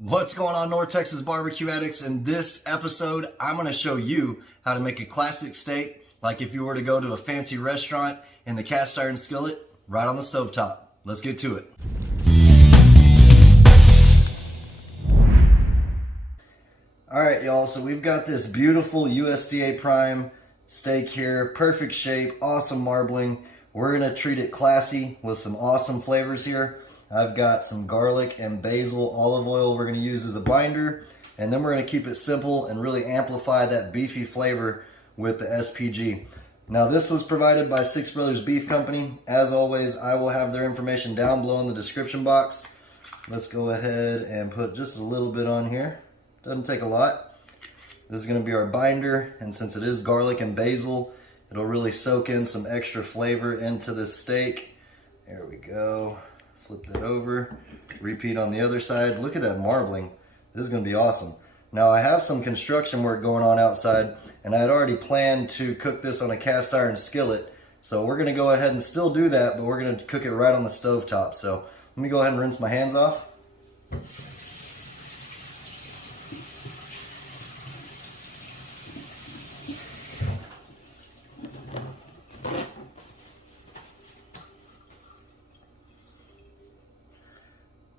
What's going on, North Texas barbecue addicts? In this episode, I'm going to show you how to make a classic steak like if you were to go to a fancy restaurant in the cast iron skillet right on the stovetop. Let's get to it. Alright y'all, so we've got this beautiful USDA prime steak here, perfect shape, awesome marbling. We're going to treat it classy with some awesome flavors here. I've got some garlic and basil olive oil we're going to use as a binder, and then we're going to keep it simple and really amplify that beefy flavor with the SPG. Now this was provided by Six Brothers Beef Company. As always, I will have their information down below in the description box. Let's go ahead and put just a little bit on here. Doesn't take a lot. This is going to be our binder, and since it is garlic and basil, it'll really soak in some extra flavor into this steak. There we go. Flip that over, repeat on the other side. Look at that marbling. This is going to be awesome. Now I have some construction work going on outside, and I had already planned to cook this on a cast iron skillet. So we're going to go ahead and still do that, but we're going to cook it right on the stove top. So let me go ahead and rinse my hands off.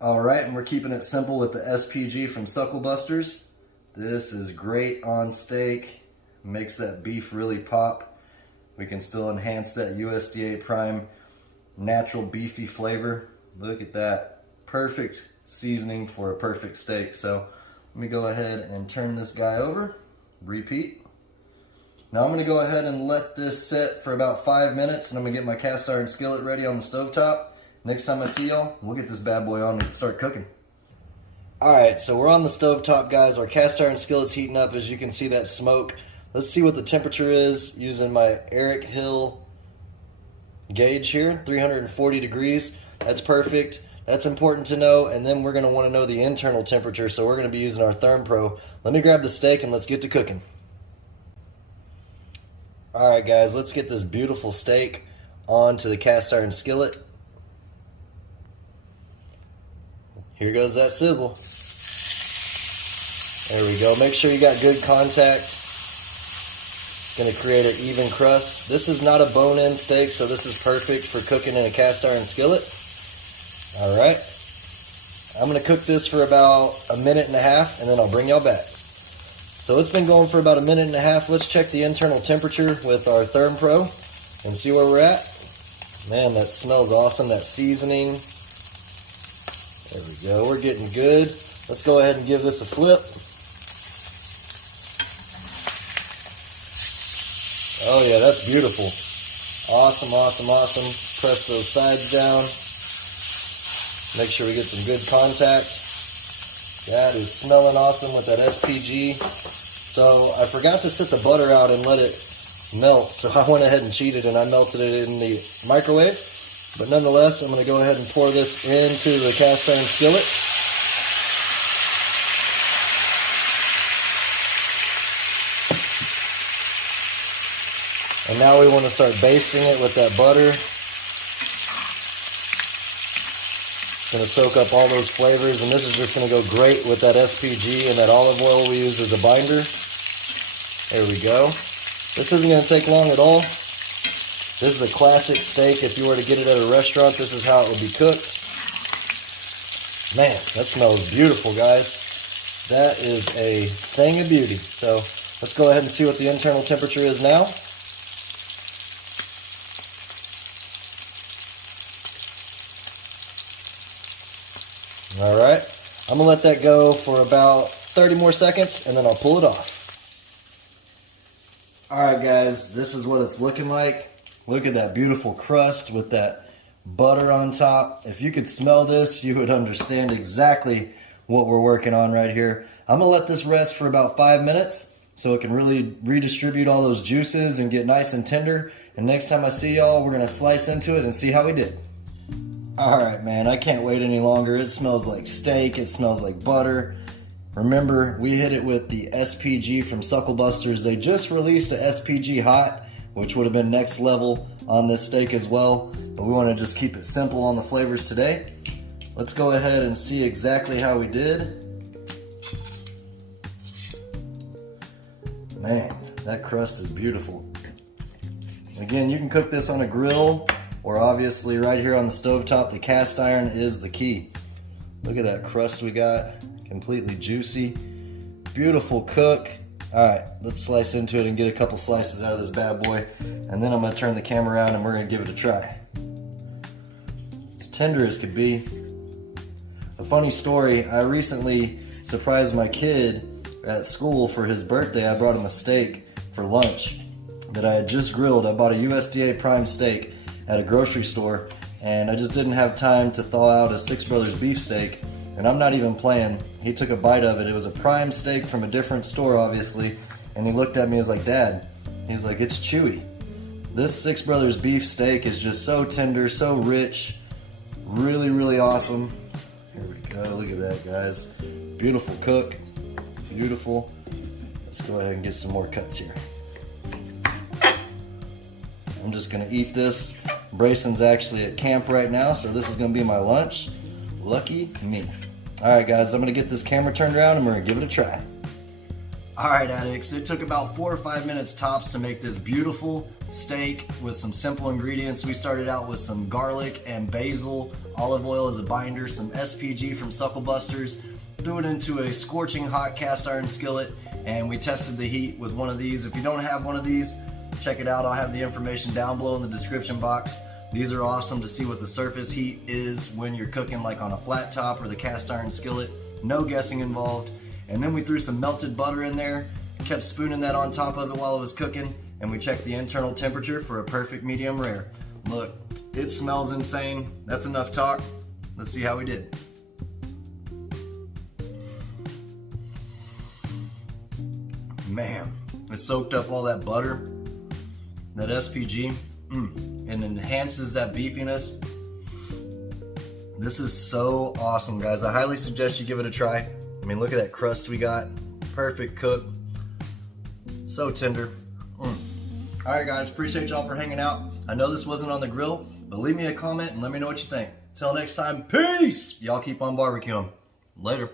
Alright, and we're keeping it simple with the SPG from Suckle Busters. This is great on steak. Makes that beef really pop. We can still enhance that USDA prime natural beefy flavor. Look at that. Perfect seasoning for a perfect steak. So let me go ahead and turn this guy over. Repeat. Now I'm going to go ahead and let this set for about 5 minutes, and I'm going to get my cast iron skillet ready on the stovetop. Next time I see y'all, we'll get this bad boy on and start cooking. Alright, so we're on the stovetop, guys. Our cast iron skillet's heating up. As you can see, that smoke. Let's see what the temperature is using my Eric Hill gauge here. 340 degrees. That's perfect. That's important to know. And then we're going to want to know the internal temperature, so we're going to be using our ThermPro. Let me grab the steak and let's get to cooking. Alright, guys, let's get this beautiful steak onto the cast iron skillet. Here goes that sizzle. There we go. Make sure you got good contact. It's going to create an even crust. This is not a bone-in steak, so this is perfect for cooking in a cast iron skillet. Alright. I'm going to cook this for about 1.5 minutes, and then I'll bring y'all back. So it's been going for about 1.5 minutes. Let's check the internal temperature with our ThermPro and see where we're at. Man, that smells awesome. That seasoning. There we go, we're getting good. Let's go ahead and give this a flip. Oh yeah, that's beautiful. Awesome, awesome, awesome. Press those sides down. Make sure we get some good contact. That is smelling awesome with that SPG. So I forgot to set the butter out and let it melt, so I went ahead and cheated and I melted it in the microwave. But nonetheless, I'm going to go ahead and pour this into the cast iron skillet. And now we want to start basting it with that butter. It's going to soak up all those flavors, and this is just going to go great with that SPG and that olive oil we use as a binder. There we go. This isn't going to take long at all. This is a classic steak. If you were to get it at a restaurant, this is how it would be cooked. Man, that smells beautiful, guys. That is a thing of beauty. So let's go ahead and see what the internal temperature is now. Alright, I'm going to let that go for about 30 more seconds, and then I'll pull it off. Alright guys, this is what it's looking like. Look at that beautiful crust with that butter on top. If you could smell this, you would understand exactly what we're working on right here. I'm going to let this rest for about 5 minutes so it can really redistribute all those juices and get nice and tender. And next time I see y'all, we're going to slice into it and see how we did. Alright man, I can't wait any longer. It smells like steak. It smells like butter. Remember, we hit it with the SPG from Suckle Busters. They just released a SPG Hot, which would have been next level on this steak as well. But we want to just keep it simple on the flavors today. Let's go ahead and see exactly how we did. Man, that crust is beautiful. Again, you can cook this on a grill or obviously right here on the stovetop. The cast iron is the key. Look at that crust we got, completely juicy. Beautiful cook. All right, let's slice into it and get a couple slices out of this bad boy. And then I'm gonna turn the camera around and we're gonna give it a try. It's tender as could be. A funny story, I recently surprised my kid at school for his birthday. I brought him a steak for lunch that I had just grilled. I bought a USDA prime steak at a grocery store, and I just didn't have time to thaw out a Six Brothers beef steak. And I'm not even playing. He took a bite of it. It was a prime steak from a different store, obviously. And he looked at me and was like, "Dad," he was like, "it's chewy." This Six Brothers beef steak is just so tender, so rich, really, really awesome. Here we go, look at that, guys. Beautiful cook, beautiful. Let's go ahead and get some more cuts here. I'm just gonna eat this. Brayson's actually at camp right now, so this is gonna be my lunch. Lucky me. All right, guys, I'm gonna get this camera turned around and we're gonna give it a try. All right, addicts, it took about 4 or 5 minutes tops to make this beautiful steak with some simple ingredients. We started out with some garlic and basil, olive oil as a binder, some SPG from Suckle Busters, threw it into a scorching hot cast iron skillet, and we tested the heat with one of these. If you don't have one of these, check it out. I'll have the information down below in the description box. These are awesome to see what the surface heat is when you're cooking like on a flat top or the cast iron skillet. No guessing involved. And then we threw some melted butter in there, kept spooning that on top of it while it was cooking, and we checked the internal temperature for a perfect medium rare. Look, it smells insane. That's enough talk. Let's see how we did. Man, it soaked up all that butter, that SPG, and enhances that beefiness. This is so awesome, guys. I highly suggest you give it a try. I mean, look at that crust we got. Perfect cook. So tender. All right, guys, appreciate y'all for hanging out. I know this wasn't on the grill, but leave me a comment and let me know what you think. Till next time, peace! Y'all keep on barbecuing. Later.